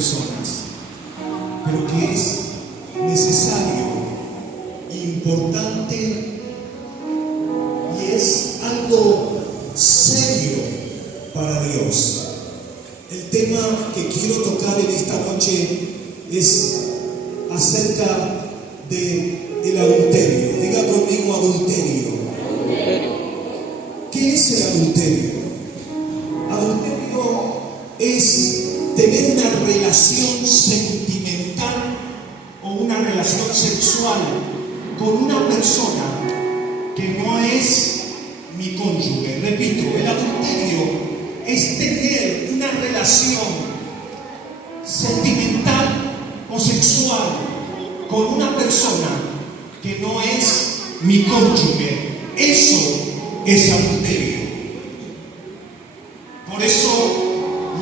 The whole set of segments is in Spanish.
personas, pero que es necesario, importante y es algo serio para Dios. El tema que quiero tocar en esta noche es acerca del adulterio. Diga conmigo adulterio. ¿Qué es el adulterio? Adulterio es tener una relación sentimental o una relación sexual con una persona que no es mi cónyuge. Repito, el adulterio es tener una relación sentimental o sexual con una persona que no es mi cónyuge. Eso es adulterio. Por eso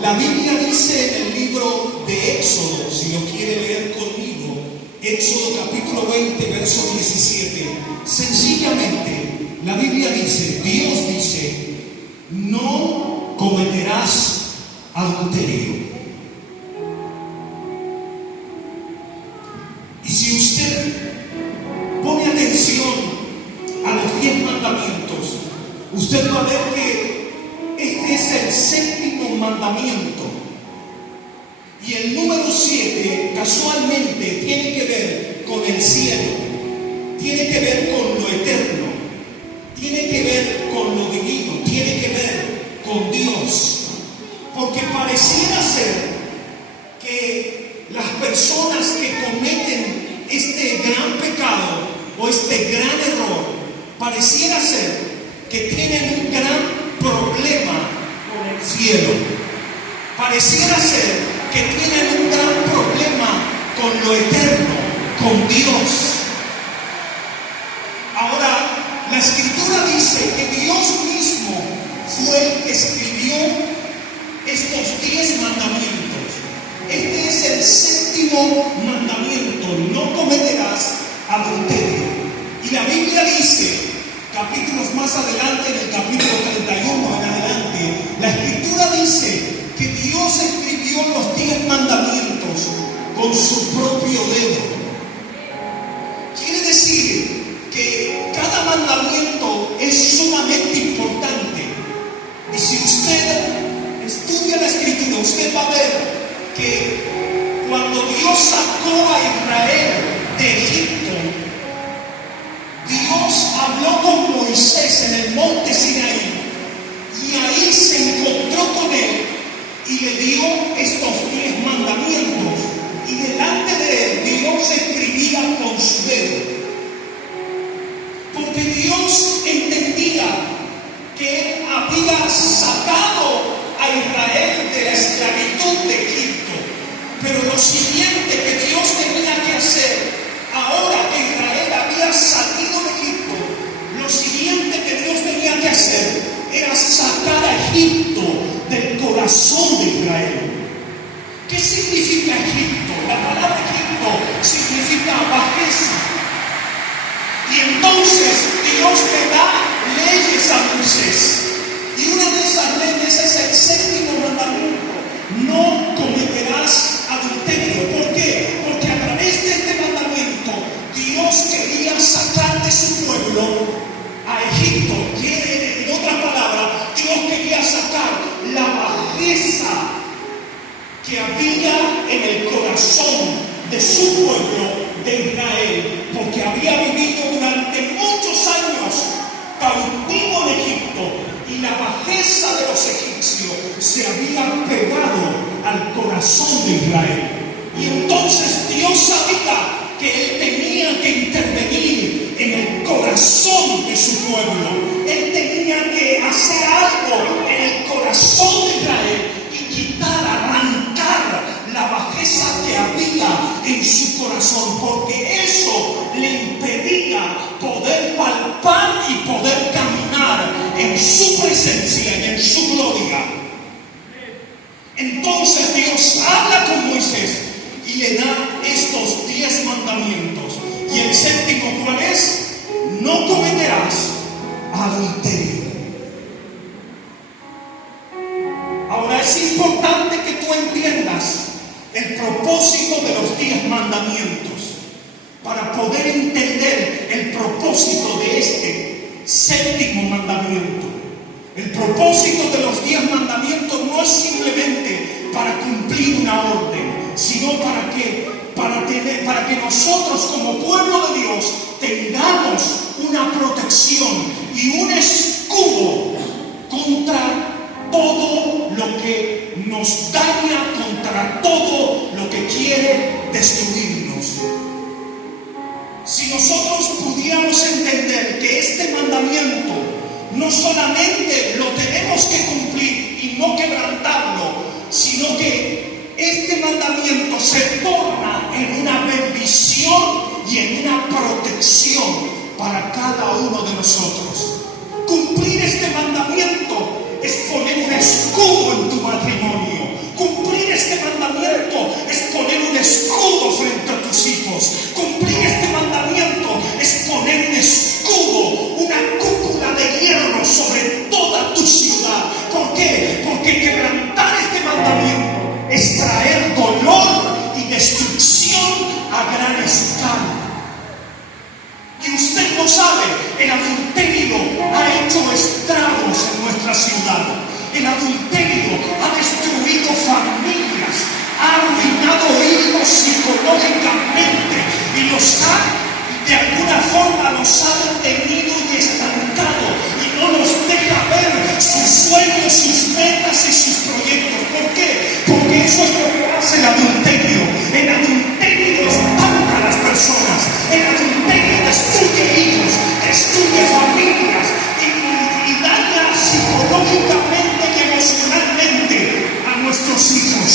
la Biblia dice en el libro de Éxodo, si lo quiere leer conmigo, Éxodo capítulo 20, verso 17, sencillamente la Biblia dice, Dios dice, no cometerás adulterio. Y si usted pone atención a los 10 mandamientos, usted va a ver que este es el séptimo mandamiento. Y el número 7 casualmente tiene que ver con el cielo, tiene que ver con lo eterno, tiene que ver con lo divino, tiene que ver con Dios. Porque pareciera ser que las personas que cometen este gran pecado o este gran error, pareciera ser que tienen un gran problema con el cielo. Pareciera ser que tienen un gran problema con lo eterno, con Dios. Ahora, la Escritura dice que Dios mismo fue el que escribió estos 10 mandamientos. Este es el séptimo mandamiento: no cometerás adulterio. Y la Biblia dice, capítulos más adelante, en el capítulo 31 en adelante, la Escritura dice que Dios escribió los 10 mandamientos con su propio dedo. Quiere decir que cada mandamiento es sumamente importante. Y si usted estudia la Escritura, usted va a ver que cuando Dios sacó a Israel de Egipto, Dios habló con Moisés en el monte Sinaí y ahí se encontró con él y le dio estos 10 mandamientos, y delante de él Dios escribía con su dedo, porque Dios entendía que él había sacado a Israel de la esclavitud de Egipto, pero lo siguiente que Dios tenía que hacer, ahora que Israel había salido de Egipto, lo siguiente que Dios tenía que hacer era sacar a Egipto del corazón de Israel. ¿Qué significa Egipto? La palabra Egipto significa bajeza. Y entonces Dios le da leyes a Moisés. Y una de esas leyes es el séptimo mandamiento: no cometerás adulterio. ¿Por qué? Porque a través de este mandamiento Dios quería sacar de su pueblo a Egipto. En otras palabras, Dios quería sacar la bajeza que había en el corazón de su pueblo de Israel, porque había vivido durante muchos años cautivo en Egipto, y la bajeza de los egipcios se había pegado al corazón de Israel. Y entonces Dios sabía que Él tenía que intervenir en el corazón de su pueblo. Él tenía que hacer algo en el corazón de Israel y quitar, arrancar la bajeza que había en su corazón, porque eso le impedía poder palpar y poder caminar en su presencia y en su gloria. Entonces Dios habla con Moisés y le da estos 10 mandamientos. Y el séptimo, ¿cuál es? No cometerás el propósito de los 10 mandamientos, para poder entender el propósito de este séptimo mandamiento. El propósito de los 10 mandamientos no es simplemente para cumplir una orden, sino para que nosotros como pueblo de Dios tengamos una protección y un escudo contra todo lo que nos daña, contra todo lo que quiere destruirnos. Si nosotros pudiéramos entender que este mandamiento no solamente lo tenemos que cumplir y no quebrantarlo, sino que este mandamiento se torna en una bendición y en una protección para cada uno de nosotros. Cumplir este mandamiento es poner un escudo en tu matrimonio. Cumplir este mandamiento es poner un escudo frente a tus hijos. Cumplir este mandamiento es poner un escudo, una cúpula de hierro sobre toda tu ciudad. ¿Por qué? Porque quebrantar este mandamiento es traer dolor y destrucción a gran escala. Y usted lo sabe, el adulterio ha hecho estragos en nuestra ciudad. El adulterio ha destruido familias, ha arruinado hijos psicológicamente y de alguna forma los ha detenido y estancado y no los deja ver sus sueños, sus metas y sus proyectos. ¿Por qué? Porque eso es lo que hace el adulterio. El adulterio estanca a las personas. El adulterio destruye hijos, destruye familias y daña psicológicamente y emocionalmente a nuestros hijos.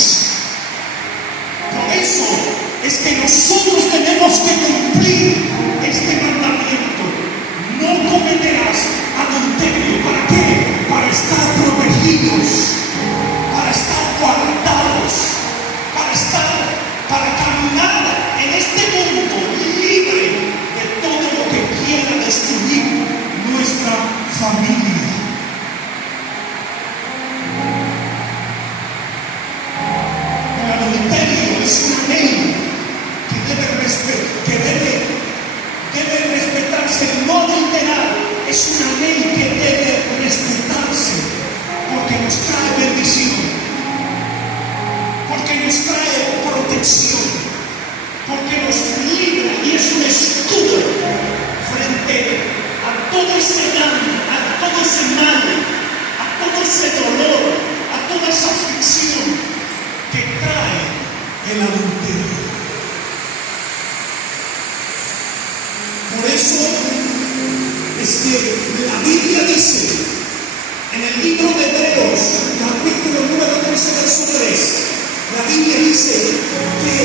Por eso es que nosotros tenemos que cumplir este mandamiento. No cometerás adulterio. ¿Para qué? Para estar protegidos, para estar guardados, para caminar en este mundo libre de todo lo que quiera destruir nuestra familia. El adulterio es una ley que debe respetarse. No adulterar es una ley que debe respetarse porque nos trae bendición, porque nos trae protección, porque nos libra y es un escudo frente a todo ese daño, a todo ese mal, a todo ese dolor, a toda esa aflicción que trae el adulterio. Por eso es que la Biblia dice en el libro de Hebreos, capítulo número 13, verso 3, la Biblia dice que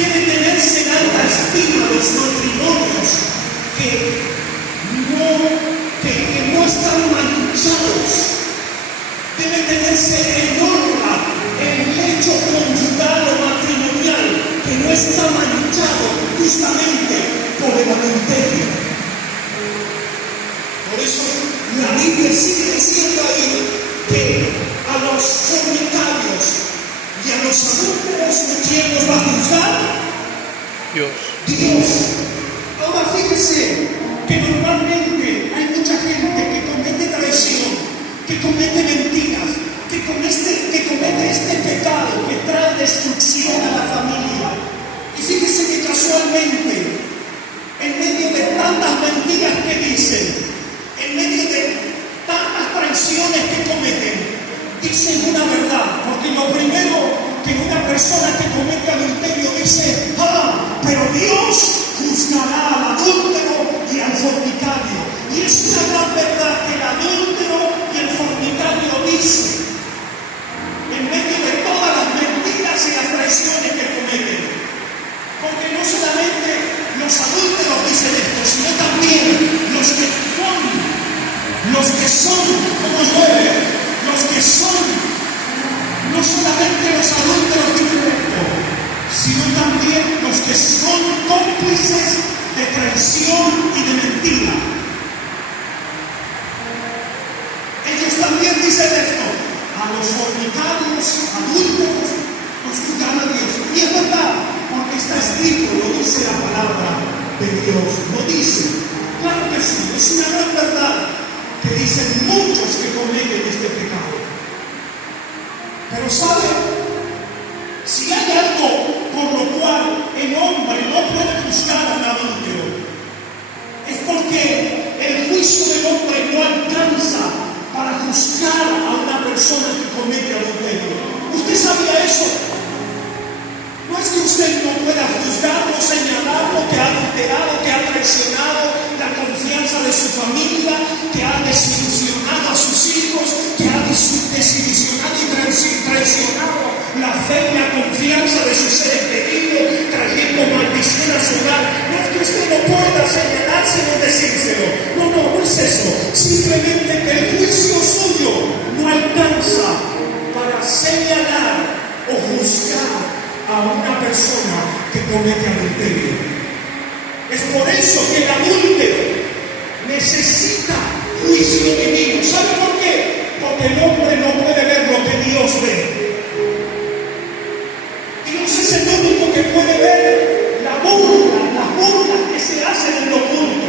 debe tenerse en alta estima los matrimonios que no están manchados. Debe tenerse en honra el lecho conyugal o matrimonial que no está manchado justamente por el adulterio. Por eso la Biblia sigue diciendo ahí que a los fornicarios y a los adúlteros, ¿quién los va a juzgar? Dios. Ahora fíjese que normalmente hay mucha gente que comete traición, que comete mentiras, que comete este pecado que trae destrucción a la familia. Y fíjese que casualmente, en medio de tantas mentiras que dicen, en medio de tantas traiciones que cometen, dicen una verdad. Porque lo primero que una persona que comete adulterio dice: pero Dios juzgará al adúltero y al fornicario. Y es una gran verdad que el adúltero y el fornicario dice, en medio de todas las mentiras y las traiciones de Dios. No dice, claro que sí, es una gran verdad que dicen muchos que cometen este pecado. Pero ¿sabe? Si hay algo por lo cual el hombre no puede juzgar al adúltero, es porque el juicio del hombre no alcanza para juzgar a una persona que comete adulterio. ¿Usted sabía eso? No es que usted no pueda juzgarlo, señalarlo, que ha adulterado, que ha traicionado la confianza de su familia, que ha desilusionado a sus hijos, que ha desilusionado y traicionado la fe y la confianza de sus seres queridos, trayendo maldición a su hogar. No es que usted no pueda señalárselo o decírselo. No es eso. Simplemente que el juicio suyo no alcanza para señalar o juzgar a una persona que comete adulterio. Es por eso que el adúltero necesita juicio divino. ¿Sabe por qué? Porque el hombre no puede ver lo que Dios ve. Dios es el único que puede ver las burlas que se hacen en lo oculto.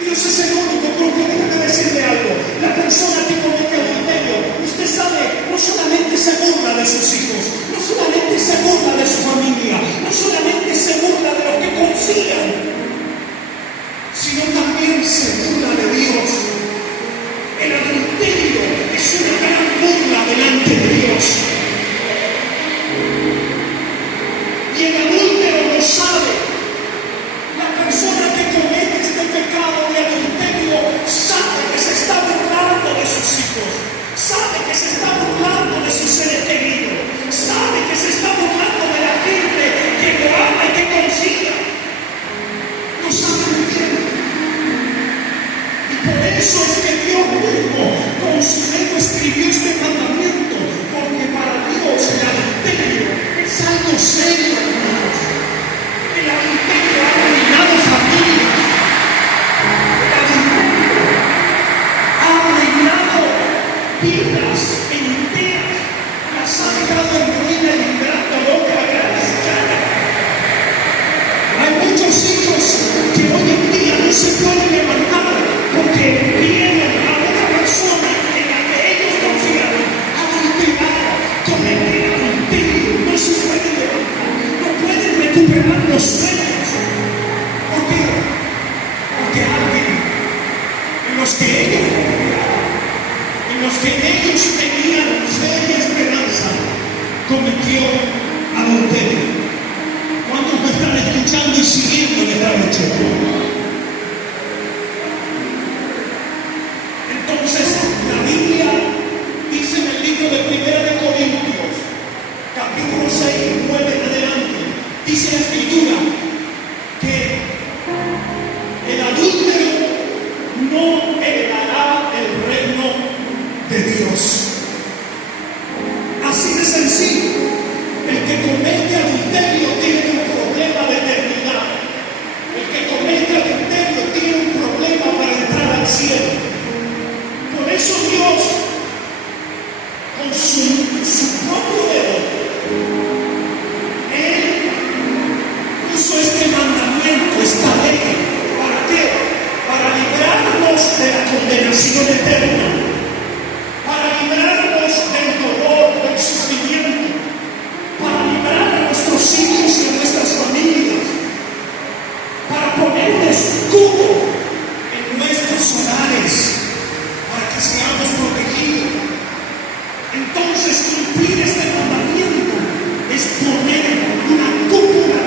Dios es el único, porque déjame decirle algo. La persona que comete adulterio, usted sabe, no solamente se burla de sus hijos, no solamente se burla de su familia, no solamente se burla de los que consigan, sino también se burla de Dios. El adulterio es una gran burla delante de Dios. Y el adúltero lo sabe. La persona que comete este pecado de adulterio sabe que se está burlando de sus hijos, sabe que se está burlando de sus seres queridos, sabe que se está burlando de la gente que lo ama y que consiga. Lo sabe muy bien. Y por eso es que Dios mismo con su dedo escribió este mandamiento, porque para Dios el adulterio es algo serio, hermanos. El adulterio ha arruinado familias. El adulterio ha arruinado vidas enteras. Las ha dejado en ruina y en gran dolor a gran escala. Hay muchos hijos que hoy en día no se pueden levantar porque vienen a una persona en la que ellos confiaron, adulterar, cometer adulterio, no se pueden levantar, no pueden recuperar los sueños. ¿Por qué? Porque alguien en los que ellos confiaban, en los que ellos tenían fe y esperanza, cometió adulterio. ¿Cuántos me están escuchando y siguiendo en esta noche? Entonces, la Biblia dice en el libro de 1 Corintios, capítulo 6, 9 en adelante, dice la Escritura que el adúltero no heredará el reino de Dios. Así de sencillo. El que comete adulterio tiene un problema de eternidad. El que comete adulterio tiene un problema para entrar al cielo. Por eso Dios, con su propio dedo, Él puso este mandamiento, esta ley. ¿Para qué? Para librarnos de la condenación eterna, para librarnos del dolor, del sufrimiento, para librar a nuestros hijos y a nuestras familias, para poner un escudo en nuestros hogares, para que seamos protegidos. Entonces, cumplir este mandamiento es poner una cúpula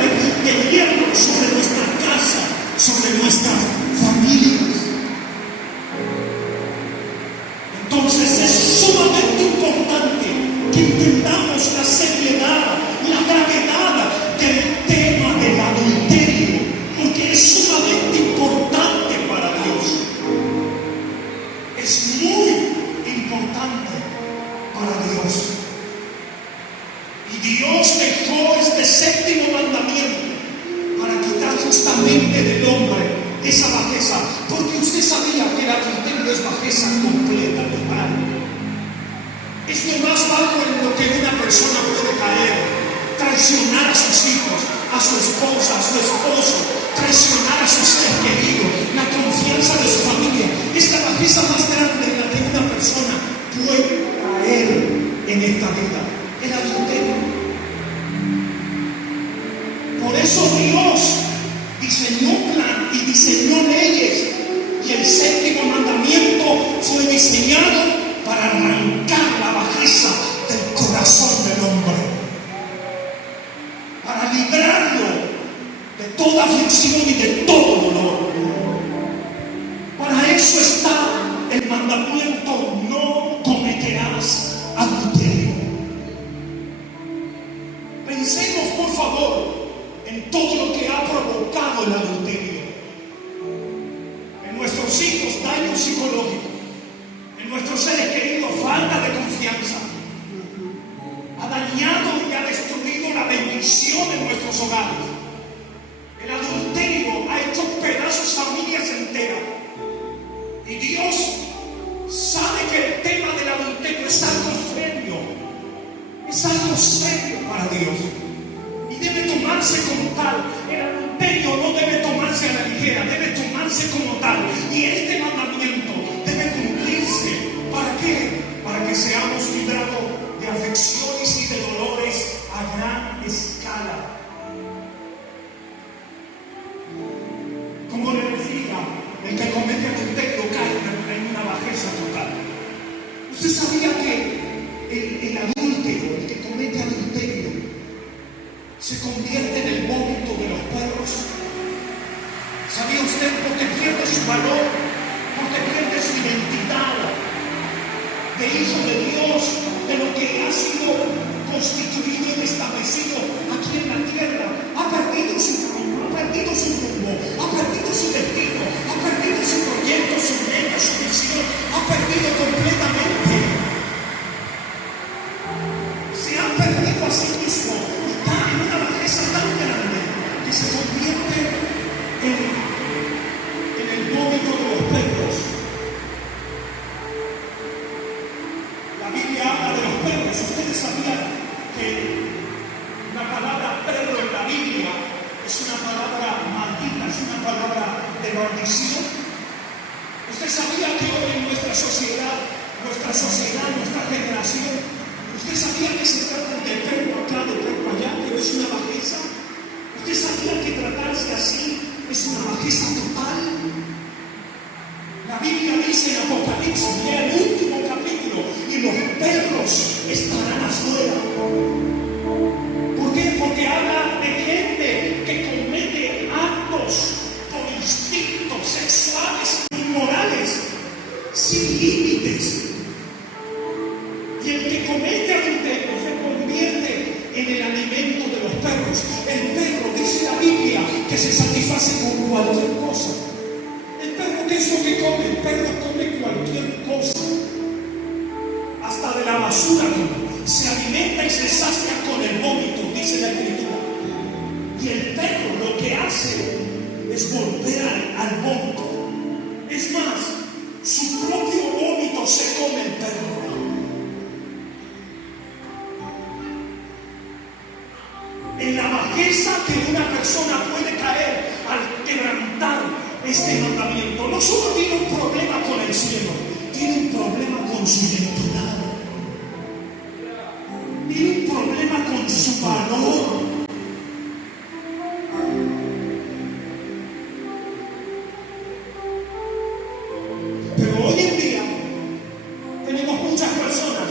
de hierro sobre nuestra casa, sobre nuestras familias. Entonces, es sumamente importante que entendamos la seriedad, la gravedad del tema del adulterio, porque es sumamente importante para Dios. Es muy importante para Dios. Y Dios dejó este séptimo mandamiento para quitar justamente del hombre esa bajeza, porque usted sabía que el adulterio es bajeza completa, total. Es lo más bajo en lo que una persona puede caer: traicionar a sus hijos, a su esposa, a su esposo, traicionar a sus seres queridos, la confianza de su familia. Es la bajeza más grande en la que una persona puede caer en esta vida, el adulterio. Por eso Dios diseñó un plan y diseñó leyes, y el séptimo mandamiento fue diseñado para arrancar la bajeza del corazón del hombre, para librarlo de toda aflicción y de todo dolor. Para eso está el mandamiento: no cometerás adulterio. Pensemos, por favor, en todo lo que ha provocado el adulterio. En nuestros hijos, daño psicológico. En nuestros seres queridos, falta de confianza. Ha dañado y ha destruido la bendición en nuestros hogares. El adulterio ha hecho pedazos familias enteras. Y Dios sabe que el tema del adulterio es algo serio. Es algo serio para Dios. Y debe tomarse como tal. El adulterio no debe tomarse a la ligera, debe tomarse como tal. Y este mandamiento debe cumplirse. ¿Para qué? Para que seamos librados de aflicciones y de dolores a gran escala. Como le decía, el que comete adulterio cae en una bajeza total. ¿Usted sabía que el adúltero, el que comete adulterio, se convierte en el vómito de los perros? ¿Sabía usted? Porque pierde su valor, porque pierde su identidad de hijo de Dios, de lo que ha sido constituido y establecido aquí en la tierra. Ha perdido su rumbo, ha perdido su destino, ha perdido su proyecto, su meta, su visión, ha perdido completamente. Se ha perdido a sí mismo, está en una bajeza tan grande que se convierte en el vómito de los perros. La Biblia habla de los perros. ¿Ustedes sabían que la palabra perro en la Biblia es una palabra maldita, es una palabra de maldición? ¿Usted sabía que hoy en nuestra sociedad, nuestra generación, usted sabía que se trata de perro acá, de perro allá, pero es una bajeza? ¿Usted sabía que tratarse así es una bajeza total? La Biblia dice en Apocalipsis, lea el último capítulo, y los perros estarán afuera. ¿Por qué? Porque habla de gente que comete actos por instintos sexuales inmorales, sin límites. Y el que comete adulterio se convierte en el alimento de los perros. El perro, dice la Biblia, que se satisface con cualquier cosa. El perro, ¿qué es lo que come? El perro come cualquier cosa. Hasta de la basura come. Se alimenta y se sacia con el vómito, dice la Escritura. Y el perro lo que hace es volver al vómito. Es más, su propio vómito se come el perro. En la bajeza que una persona puede caer al quebrantar este mandamiento, no solo tiene un problema con el cielo, tiene un problema con su identidad, tiene un problema con su valor. Pero hoy en día tenemos muchas personas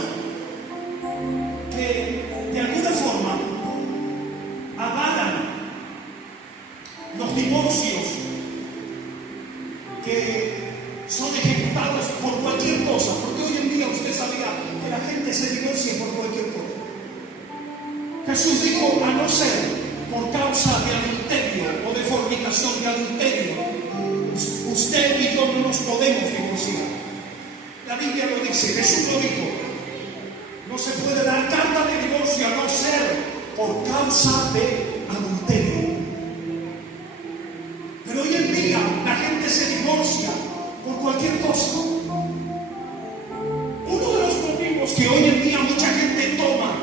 que de alguna forma avalan los divorcios que son ejecutados por cualquier cosa, porque hoy en día usted sabía que la gente se divorcia por cualquier cosa. Jesús dijo, a no ser por causa de adulterio o de fornicación, de adulterio, usted y yo no nos podemos divorciar. La Biblia lo dice, Jesús lo dijo. No se puede dar carta de divorcio a no ser por causa de adulterio. Pero hoy en día la gente se divorcia por cualquier cosa. Uno de los motivos que hoy en día mucha gente toma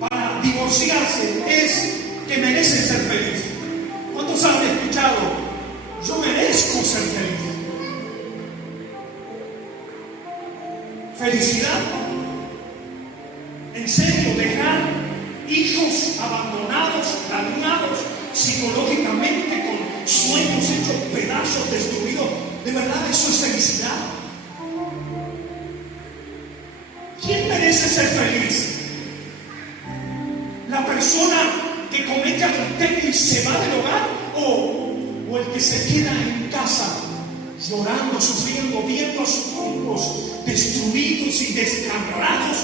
para divorciarse es que merecen ser felices. ¿Cuántos han escuchado? Yo merezco ser feliz. Felicidad. En serio, dejar hijos abandonados, dañados psicológicamente, con sueños hechos pedazos, destruidos. ¿De verdad eso es felicidad? ¿Quién merece ser feliz? ¿La persona que comete adulterio y se va del hogar? ¿O el que se queda en casa llorando, sufriendo, viendo a sus hijos destruidos y desgarrados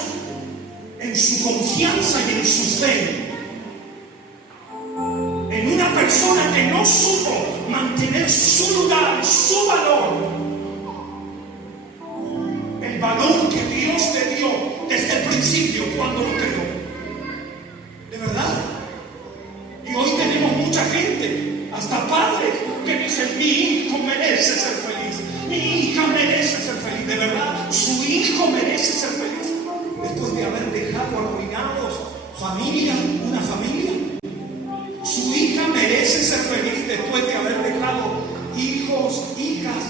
en su confianza y en su fe? En una persona que no supo mantener su lugar, su valor, el valor que Dios le dio desde el principio cuando lo creó. De verdad. Y hoy tenemos mucha gente, hasta padres, que dicen: mi hijo merece ser feliz, mi hija merece ser feliz. De verdad, su hijo merece ser feliz. Después de haber dejado arruinados una familia. Su hija merece ser feliz después de haber dejado hijos, hijas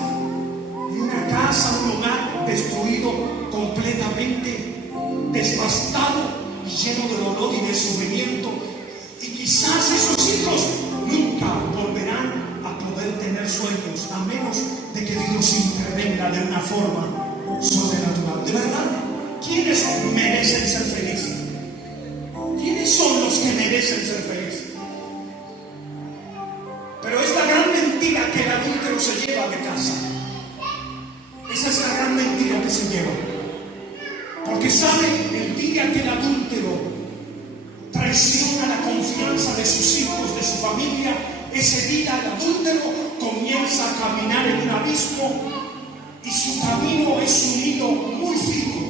y una casa, un hogar destruido, completamente devastado y lleno de dolor y de sufrimiento. Y quizás esos hijos nunca volverán a poder tener sueños, a menos de que Dios intervenga de una forma sobrenatural. De verdad, ¿quiénes merecen ser felices? ¿Quiénes son los que merecen ser felices? Pero es la gran mentira que el adúltero se lleva de casa. Esa es la gran mentira que se lleva. Porque sabe, el día que el adúltero traiciona la confianza de sus hijos, de su familia, ese día el adúltero comienza a caminar en un abismo y su camino es un hilo muy fino.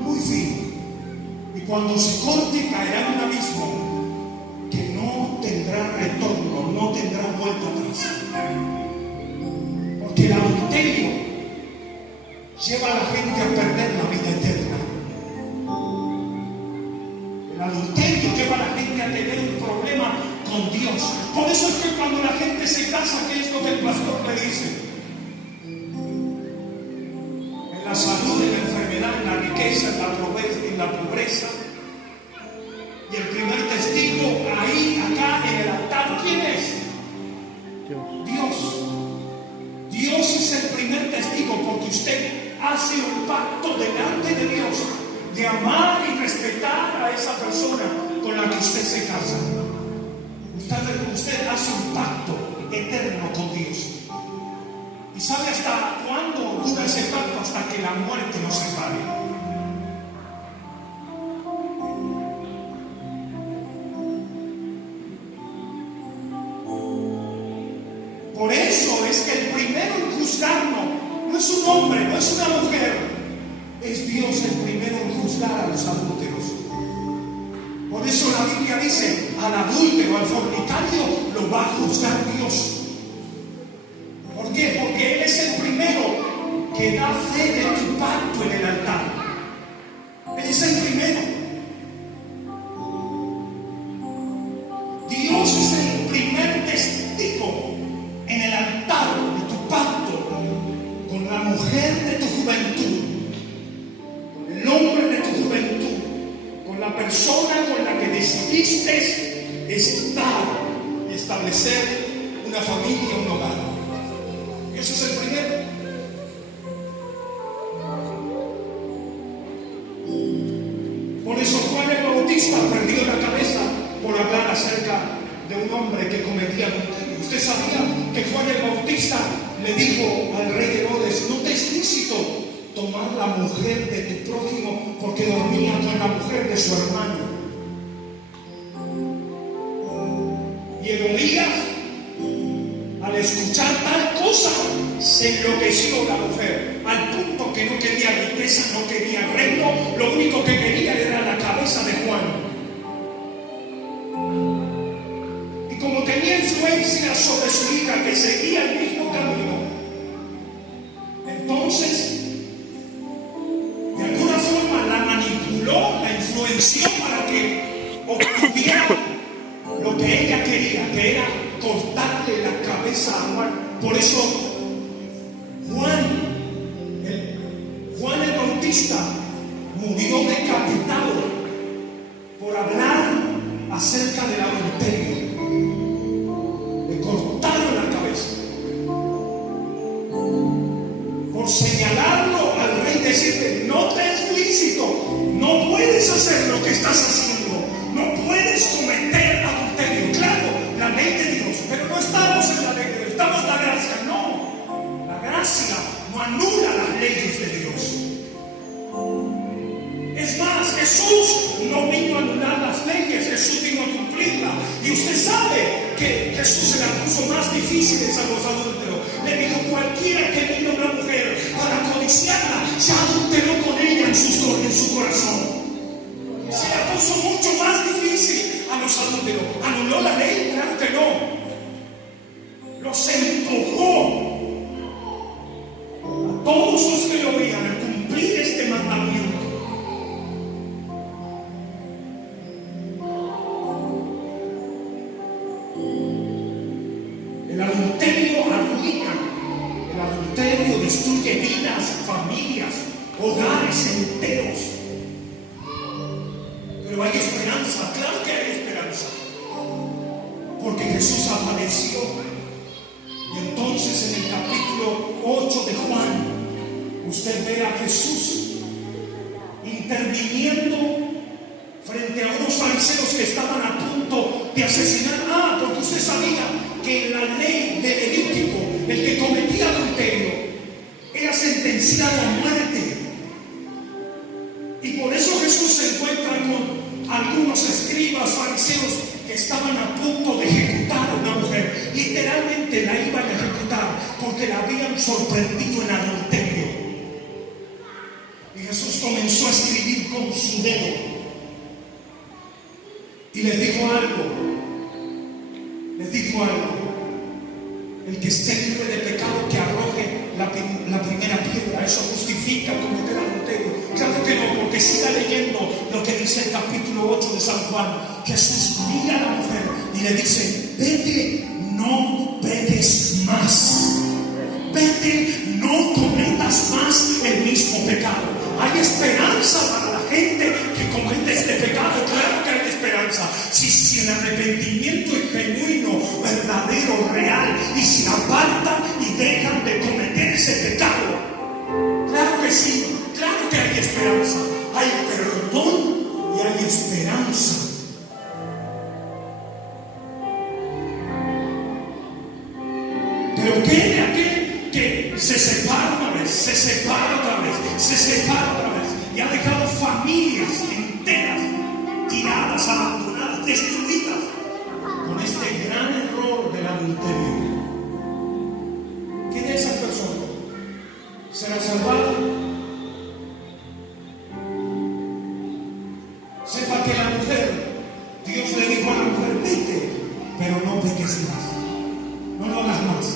Muy fino. Y cuando se corte caerá en un abismo que no tendrá retorno, no tendrá vuelta atrás. Porque el adulterio lleva a la gente a perder la vida eterna. El adulterio lleva a la gente a tener un problema con Dios. Por eso es que cuando la gente se casa, ¿qué es lo que el pastor le dice? En la salud, en la enfermedad, en la riqueza, en la pobreza. Y el primer testigo ahí, acá en el altar, ¿quién es? Dios. Dios es el primer testigo, porque usted hace un pacto delante de Dios de amar y respetar a esa persona con la que usted se casa. Usted hace un pacto eterno con Dios. ¿Y sabe hasta cuándo dura ese pacto? Hasta que la muerte nos separe. Por eso es que el primero en juzgarnos no es un hombre, no es una mujer, es Dios el primero en juzgar a los adúlteros. Por eso la Biblia dice: al adúltero, al fornicario, lo va a juzgar Dios. ¿Por qué? Porque Él es el primero que da fe de tu pacto en el altar. Él es el primero. Dios es el primer testigo en el altar de tu pacto con la mujer de tu juventud, con el hombre de tu juventud, con la persona con la que decidiste estar y establecer una familia, un hogar. Ese es el primero. Por eso Juan el Bautista perdió la cabeza por hablar acerca de un hombre que cometía adulterio. Usted sabía que Juan el Bautista le dijo al rey Herodes: no te es lícito tomar la mujer de tu prójimo, porque dormía con la mujer de su hermano. Y Herodías, al escuchar tal cosa, se enloqueció la mujer, al punto que no quería riqueza, no quería reino, lo único que quería era la cabeza de Juan. Como tenía influencia sobre su hija, que seguía el mismo camino, entonces de alguna forma la manipuló, la influenció para que obtuviera lo que ella quería, que era cortarle la cabeza a Juan. Por eso Juan el Bautista murió decapitado por hablar acerca del adulterio. Le cortaron la cabeza por señalarlo al rey, decirle: no te es lícito, no puedes hacer lo que estás haciendo, no puedes cometer adulterio. Claro, la ley de Dios, pero no estamos en la ley de Dios, estamos en la gracia. No, la gracia no anula las leyes de Dios. Es más, Jesús no vino a anular las leyes, Jesús vino a cumplirlas. Y usted sabe que Jesús se las puso más difíciles a los adúlteros. Le dijo: cualquiera que mire a una mujer para codiciarla, ya adulteró con ella en su corazón. Se la puso mucho más difícil a los adúlteros. ¿Anuló la ley? Claro que no. Los empujó a todos los que lo veían a cumplir este mandamiento. El adulterio arruina, el adulterio destruye vidas, familias, hogares enteros. Pero hay esperanza, claro que hay esperanza, porque Jesús apareció. Y entonces en el capítulo 8 de Juan, usted ve a Jesús interviniendo frente a unos fariseos que estaban a punto de asesinar. Porque usted sabía que en la ley de Levítico, el que cometía adulterio era sentenciado a muerte. Y por eso Jesús se encuentra con algunos escribas, fariseos, que estaban a punto de ejecutar a una mujer. Literalmente la iban a ejecutar porque la habían sorprendido en adulterio. Y Jesús comenzó a escribir con su dedo y les dijo algo. El que esté libre de pecado, que arroje la primera piedra. Eso justifica cometer adulterio. Claro que no, porque siga leyendo lo que dice el capítulo 8 de San Juan. Jesús mira a la mujer y le dice: vete, no peques más. Vete, no cometas más el mismo pecado. Hay esperanza para la gente que comete este pecado. Claro que hay esperanza. Si el arrepentimiento es genuino, verdadero, real, y se apartan y dejan de cometer ese pecado. Claro que sí, claro que hay esperanza. Hay perdón y hay esperanza. Pero ¿qué de aquel que se separa una vez, se separa otra vez, se separa otra vez y ha dejado familias enteras tiradas, abandonadas, destruidas con este gran error del adulterio? ¿Qué de esas personas será salvado? Sepa que la mujer, Dios le dijo a la mujer: vete, pero no peques más, no lo hagas más.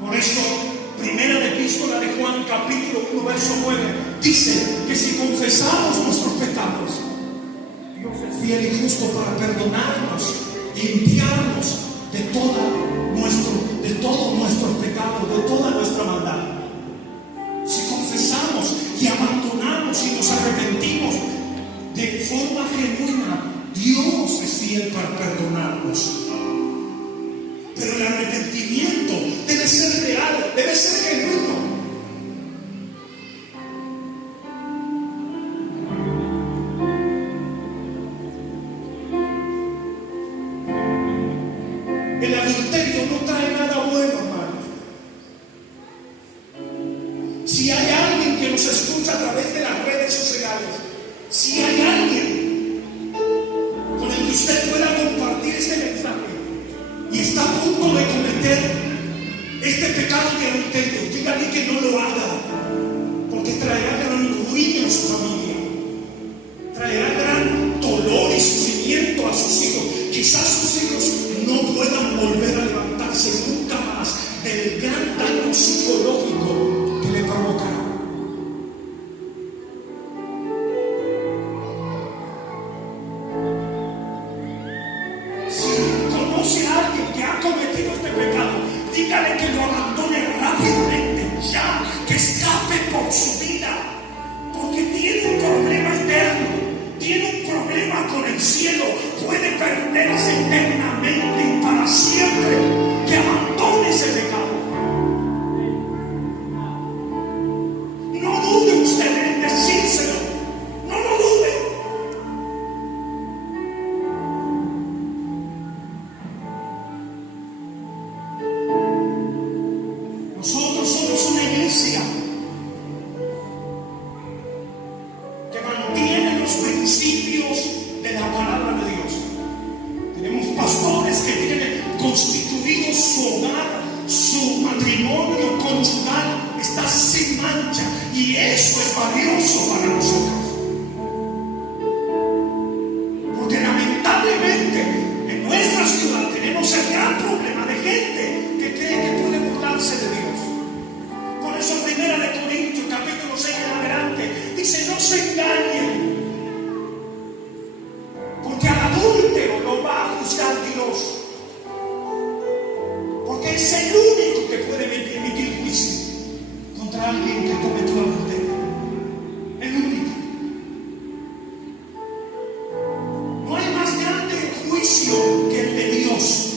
Por eso, primera epístola de Juan, capítulo 1, verso 9, dice que si confesamos nuestros pecados, Dios es fiel y justo para perdonarnos, limpiarnos de todo nuestro pecado, de toda nuestra maldad. Si confesamos y abandonamos y nos arrepentimos de forma genuina, Dios es fiel para perdonarnos. Pero el arrepentimiento debe ser real, debe ser genuino. El adulterio no trae nada bueno, hermanos. Si hay alguien que nos escucha a través de las redes sociales, si hay alguien con el que usted pueda compartir este mensaje y está a punto de cometer este pecado de adulterio, dígale que no lo haga, porque traerá gran ruina a su familia, traerá gran dolor y sufrimiento a sus hijos. Quizás sus hijos no puedan volver a levantarse nunca más del gran daño psicológico que le provocará. Si dígale que lo abandone rápidamente, ya, que escape por su vida, porque tiene un problema eterno, tiene un problema con el cielo, puede perderse eternamente y para siempre. Que abandone ese pecado. No dude usted en decírselo, no lo dude. Nosotros somos una iglesia que mantiene los principios de la palabra de Dios. Tenemos pastores que tienen constituido su hogar, su matrimonio conyugal está sin mancha, y eso es valioso para nosotros. Porque lamentablemente en nuestra ciudad tenemos el gran problema de gente que cree que puede burlarse de Dios. Por eso 1 Corintios capítulo 6 en adelante dice: no se engañen, porque al adúltero lo va a juzgar Dios, porque es el único que puede emitir juicio contra alguien que cometió adulterio. El único. No hay más grande juicio que el de Dios.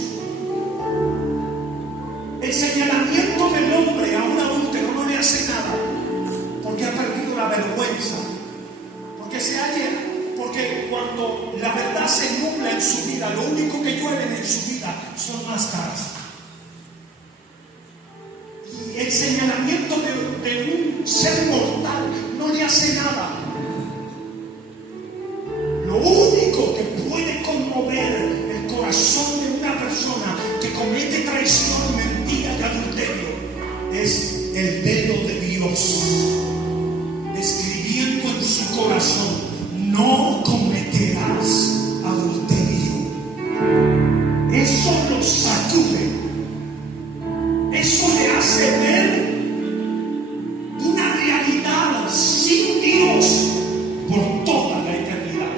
El señalamiento del hombre a un adúltero no le hace nada, porque ha perdido la vergüenza, porque cuando la verdad se nubla en su vida, lo único que llueven en su vida son máscaras. Y el señalamiento de un ser mortal no le hace nada. Lo único que puede conmover el corazón de una persona que comete traición, mentira y adulterio es el dedo de Dios escribiendo en su corazón: no cometerás adulterio. Eso lo sacude, eso le hace ver una realidad sin Dios por toda la eternidad.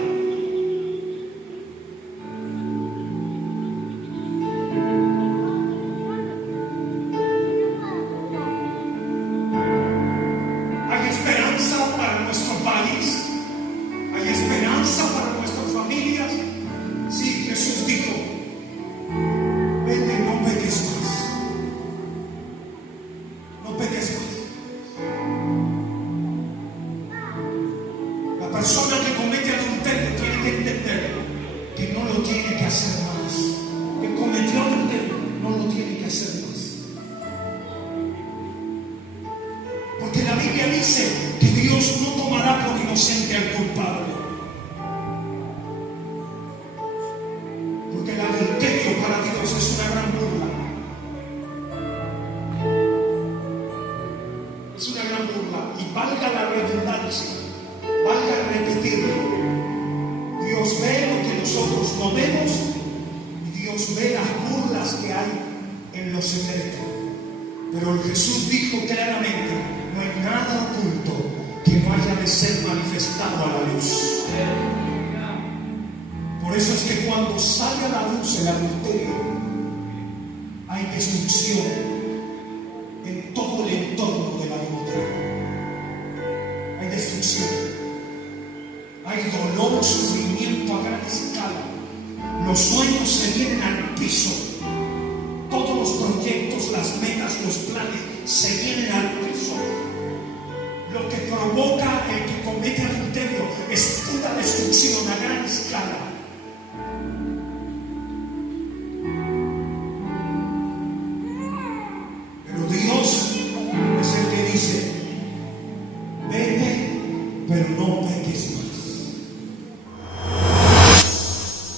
Hay esperanza para nuestro país, hay esperanza para nuestras familias. Sí, Jesús dijo: vete y no peques más. No peques más. La persona que comete adulterio tiene que entender que no lo tiene que hacer más. Que cometió adulterio no lo tiene que hacer más. Porque la Biblia dice que Dios no tomará por inocente al culpable. Porque el adulterio para Dios es una gran burla. Es una gran burla. Y valga la redundancia, valga repetirlo, Dios ve lo que nosotros no vemos, y Dios ve las burlas que hay en lo secreto. Pero Jesús dijo claramente: no hay nada oculto que no haya de ser manifestado a la luz. Por eso es que cuando sale a la luz el adulterio, hay destrucción en todo el entorno del adulterio. Hay destrucción, hay dolor, sufrimiento a gran escala. Los sueños se vienen al piso. Todos los proyectos, las metas, los planes se vienen al piso. Lo que provoca el que comete adulterio es una destrucción a gran escala.